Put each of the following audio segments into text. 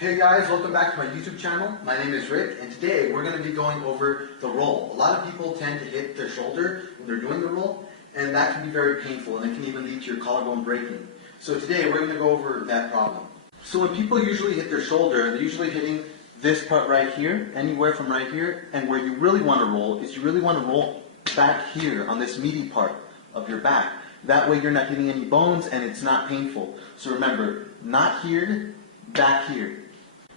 Hey guys, welcome back to my YouTube channel. My name is Rick, and today we're going to be going over the roll. A lot of people tend to hit their shoulder when they're doing the roll, and that can be very painful, and it can even lead to your collarbone breaking. So today we're going to go over that problem. So when people usually hit their shoulder, they're usually hitting this part right here, anywhere from right here, and where you really want to roll is you really want to roll back here on this meaty part of your back. That way you're not hitting any bones and it's not painful. So remember, not here, back here.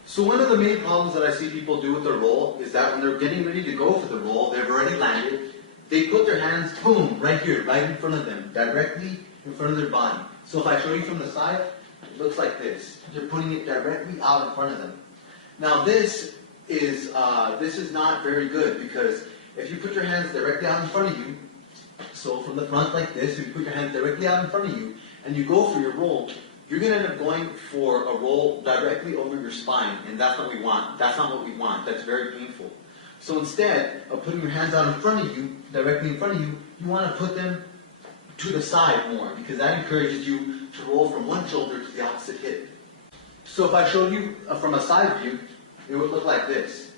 So one of the main problems that I see people do with their roll is that when they're getting ready to go for the roll, they've already landed, they put their hands, boom, right here, right in front of them, directly in front of their body. So if I show you from the side, it looks like this. They're putting it directly out in front of them. Now this is not very good, because if you put your hands directly out in front of you, so from the front like this, if you put your hands directly out in front of you, and you go for your roll, you're going to end up going for a roll directly over your spine, and that's what we want. That's not what we want. That's very painful. So instead of putting your hands out in front of you, directly in front of you, you want to put them to the side more, because that encourages you to roll from one shoulder to the opposite hip. So if I showed you from a side view, it would look like this.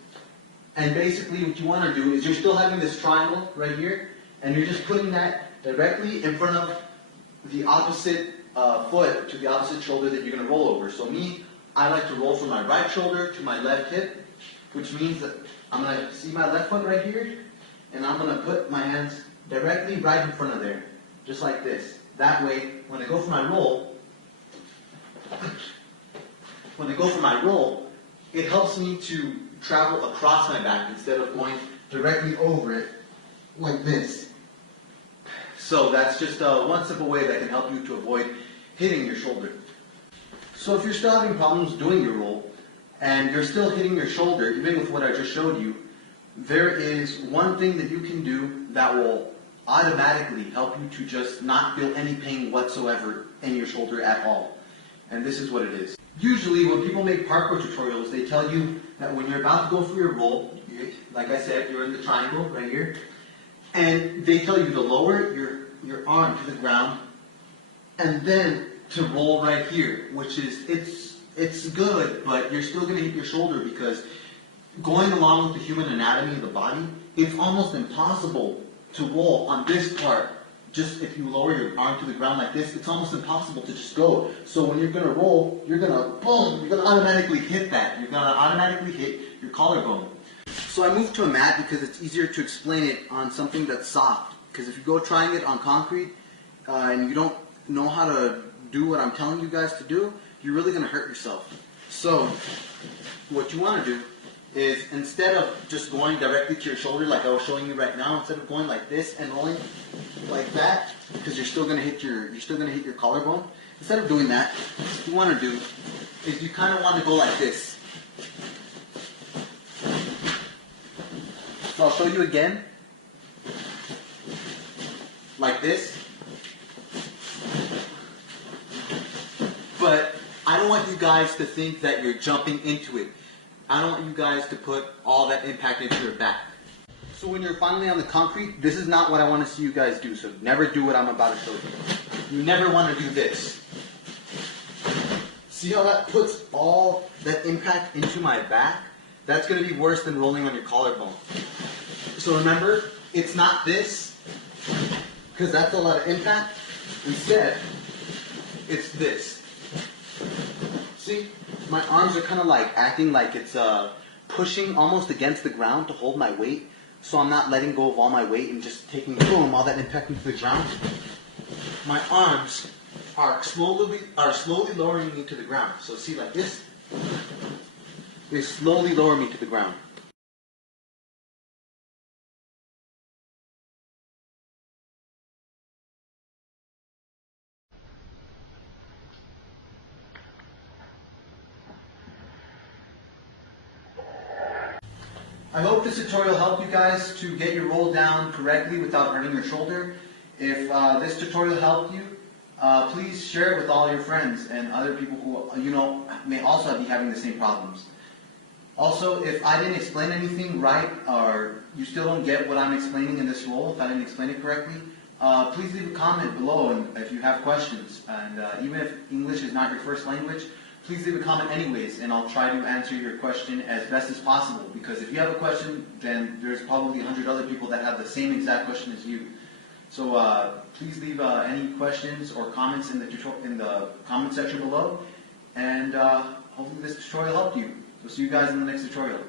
And basically what you want to do is you're still having this triangle right here, and you're just putting that directly in front of the opposite foot to the opposite shoulder that you're going to roll over. So me, I like to roll from my right shoulder to my left hip, which means that I'm going to see my left foot right here, and I'm going to put my hands directly right in front of there, just like this. That way, when I go for my roll, it helps me to travel across my back instead of going directly over it like this. So that's just one simple way that can help you to avoid hitting your shoulder. So if you're still having problems doing your roll, and you're still hitting your shoulder, even with what I just showed you, there is one thing that you can do that will automatically help you to just not feel any pain whatsoever in your shoulder at all. And this is what it is. Usually when people make parkour tutorials, they tell you that when you're about to go for your roll, like I said, you're in the triangle right here, and they tell you to lower your arm to the ground, and then to roll right here, which is, it's good, but you're still going to hit your shoulder, because going along with the human anatomy of the body, it's almost impossible to roll on this part. Just if you lower your arm to the ground like this, it's almost impossible to just go. So when you're going to roll, you're going to boom, you're going to automatically hit that. You're going to automatically hit your collarbone. So I moved to a mat because it's easier to explain it on something that's soft. Because if you go trying it on concrete and you don't know how to do what I'm telling you guys to do, you're really going to hurt yourself. So what you want to do is, instead of just going directly to your shoulder like I was showing you right now, instead of going like this and rolling like that, because you're still going to hit your collarbone, instead of doing that, what you want to do is you kind of want to go like this. So I'll show you again, like this. But I don't want you guys to think that you're jumping into it. I don't want you guys to put all that impact into your back. So when you're finally on the concrete, this is not what I want to see you guys do. So never do what I'm about to show you. You never want to do this. See how that puts all that impact into my back? That's going to be worse than rolling on your collarbone. So remember, it's not this, because that's a lot of impact. Instead, it's this. See? My arms are kind of like acting like it's pushing almost against the ground to hold my weight, so I'm not letting go of all my weight and just taking, boom, all that impact into the ground. My arms are slowly lowering me to the ground. So see, like this, they slowly lower me to the ground. I hope this tutorial helped you guys to get your roll down correctly without hurting your shoulder. If this tutorial helped you, please share it with all your friends and other people who may also be having the same problems. Also, if I didn't explain anything right, or you still don't get what I'm explaining in this roll, if I didn't explain it correctly, please leave a comment below if you have questions. And even if English is not your first language, please leave a comment anyways, and I'll try to answer your question as best as possible. Because if you have a question, then there's probably 100 other people that have the same exact question as you. So please leave any questions or comments in the comment section below, and hopefully this tutorial helped you. We'll see you guys in the next tutorial.